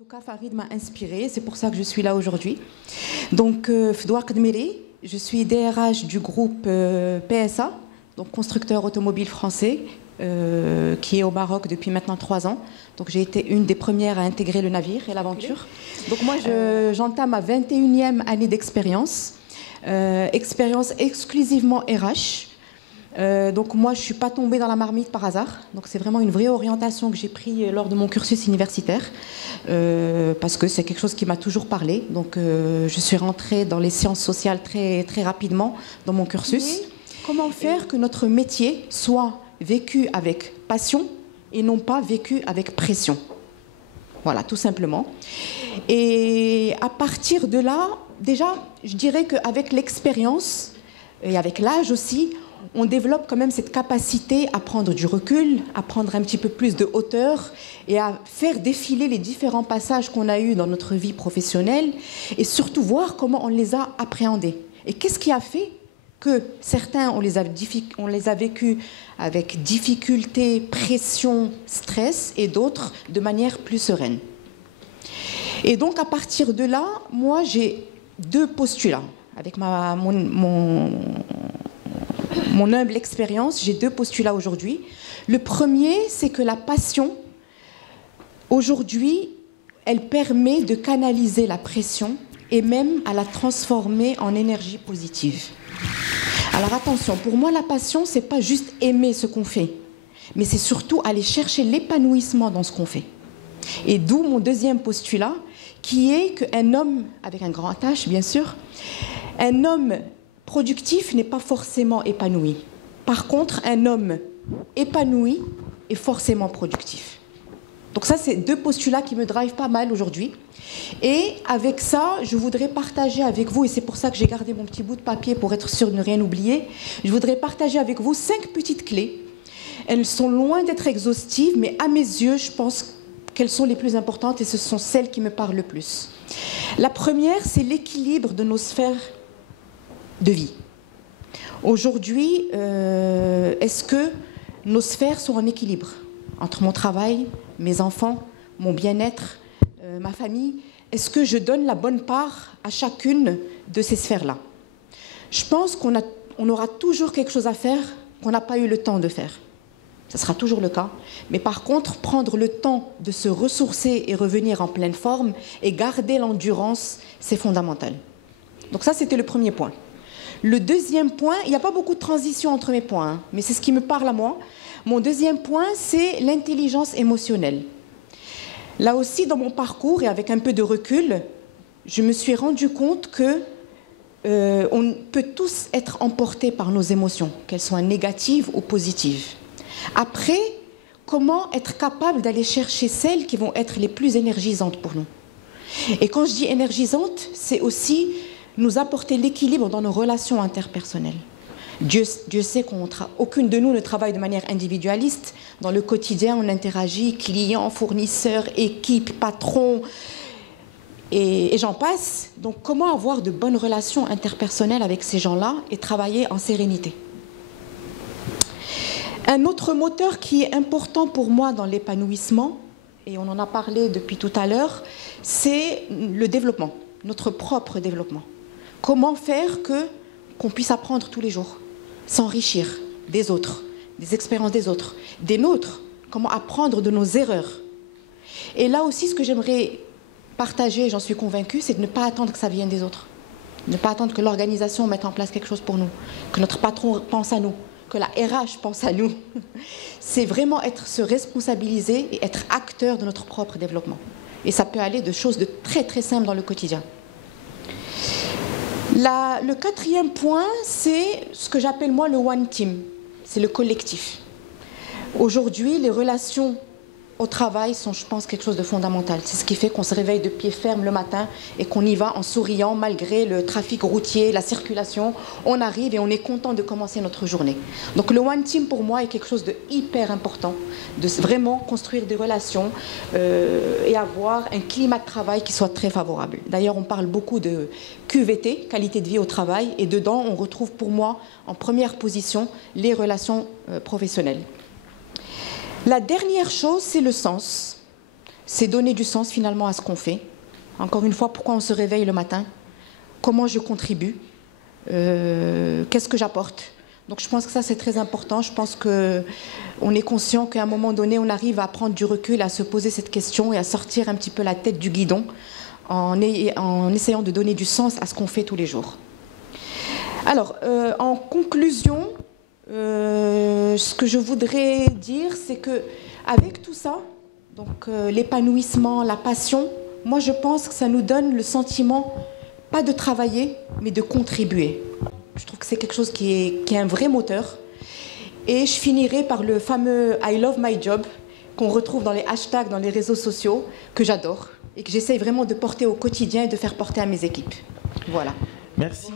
En tout cas, Farid m'a inspirée, c'est pour ça que je suis là aujourd'hui. Donc, Fdoua Kadmiri, je suis DRH du groupe PSA, donc constructeur automobile français, qui est au Maroc depuis maintenant 3 ans. Donc, j'ai été une des premières à intégrer le navire et l'aventure. Donc, moi, j'entame ma 21e année d'expérience, expérience exclusivement RH. Donc moi, je ne suis pas tombée dans la marmite par hasard. Donc c'est vraiment une vraie orientation que j'ai prise lors de mon cursus universitaire, parce que c'est quelque chose qui m'a toujours parlé. Donc je suis rentrée dans les sciences sociales très, très rapidement dans mon cursus. Oui. Comment faire que notre métier soit vécu avec passion et non pas vécu avec pression? Voilà, tout simplement. Et à partir de là, déjà, je dirais qu'avec l'expérience et avec l'âge aussi, on développe quand même cette capacité à prendre du recul, à prendre un petit peu plus de hauteur et à faire défiler les différents passages qu'on a eus dans notre vie professionnelle et surtout voir comment on les a appréhendés. Et qu'est-ce qui a fait que certains, on les a vécus avec difficulté, pression, stress et d'autres de manière plus sereine. Et donc à partir de là, moi j'ai 2 postulats. Avec mon humble expérience, j'ai 2 postulats aujourd'hui. Le premier, c'est que la passion, aujourd'hui, elle permet de canaliser la pression et même à la transformer en énergie positive. Alors attention, pour moi, la passion, ce n'est pas juste aimer ce qu'on fait, mais c'est surtout aller chercher l'épanouissement dans ce qu'on fait. Et d'où mon deuxième postulat, qui est qu'un homme, avec un grand H, bien sûr, un homme productif n'est pas forcément épanoui. Par contre, un homme épanoui est forcément productif. Donc ça, c'est 2 postulats qui me drivent pas mal aujourd'hui. Et avec ça, je voudrais partager avec vous, et c'est pour ça que j'ai gardé mon petit bout de papier pour être sûre de ne rien oublier, je voudrais partager avec vous 5 petites clés. Elles sont loin d'être exhaustives, mais à mes yeux, je pense qu'elles sont les plus importantes et ce sont celles qui me parlent le plus. La première, c'est l'équilibre de nos sphères de vie. Aujourd'hui, est-ce que nos sphères sont en équilibre entre mon travail, mes enfants, mon bien-être, ma famille? Est-ce que je donne la bonne part à chacune de ces sphères-là? Je pense qu'on aura toujours quelque chose à faire qu'on n'a pas eu le temps de faire. Ça sera toujours le cas. Mais par contre, prendre le temps de se ressourcer et revenir en pleine forme et garder l'endurance, c'est fondamental. Donc ça, c'était le premier point. Le deuxième point, il n'y a pas beaucoup de transition entre mes points, hein, mais c'est ce qui me parle à moi. Mon deuxième point, c'est l'intelligence émotionnelle. Là aussi, dans mon parcours et avec un peu de recul, je me suis rendu compte que on peut tous être emportés par nos émotions, qu'elles soient négatives ou positives. Après, comment être capable d'aller chercher celles qui vont être les plus énergisantes pour nous? Et quand je dis énergisantes, c'est aussi nous apporter l'équilibre dans nos relations interpersonnelles. Dieu sait qu'aucune de nous ne travaille de manière individualiste. Dans le quotidien, on interagit, clients, fournisseurs, équipe, patron, et j'en passe. Donc comment avoir de bonnes relations interpersonnelles avec ces gens-là et travailler en sérénité? Un autre moteur qui est important pour moi dans l'épanouissement, et on en a parlé depuis tout à l'heure, c'est le développement, notre propre développement. Comment faire qu'on puisse apprendre tous les jours, s'enrichir des autres, des expériences des autres, des nôtres, comment apprendre de nos erreurs. Et là aussi, ce que j'aimerais partager, j'en suis convaincue, c'est de ne pas attendre que ça vienne des autres. Ne pas attendre que l'organisation mette en place quelque chose pour nous, que notre patron pense à nous, que la RH pense à nous. C'est vraiment se responsabiliser et être acteur de notre propre développement. Et ça peut aller de choses de très très simples dans le quotidien. Le 4e point, c'est ce que j'appelle moi le one team, c'est le collectif. Aujourd'hui, les relations au travail sont, je pense, quelque chose de fondamental. C'est ce qui fait qu'on se réveille de pied ferme le matin et qu'on y va en souriant malgré le trafic routier, la circulation. On arrive et on est content de commencer notre journée. Donc le one team pour moi est quelque chose de hyper important, de vraiment construire des relations et avoir un climat de travail qui soit très favorable. D'ailleurs, on parle beaucoup de QVT, qualité de vie au travail, et dedans, on retrouve pour moi en première position les relations professionnelles. La dernière chose, c'est le sens. c'est donner du sens finalement à ce qu'on fait. Encore une fois, pourquoi on se réveille le matin? Comment je contribue? Qu'est-ce que j'apporte? Donc je pense que ça c'est très important. Je pense qu'on est conscient qu'à un moment donné, on arrive à prendre du recul, à se poser cette question et à sortir un petit peu la tête du guidon en essayant de donner du sens à ce qu'on fait tous les jours. Alors, en conclusion, ce que je voudrais dire, c'est qu'avec tout ça, donc l'épanouissement, la passion, moi je pense que ça nous donne le sentiment, pas de travailler, mais de contribuer. Je trouve que c'est quelque chose qui est un vrai moteur. Et je finirai par le fameux I love my job, qu'on retrouve dans les hashtags, dans les réseaux sociaux, que j'adore et que j'essaye vraiment de porter au quotidien et de faire porter à mes équipes. Voilà. Merci.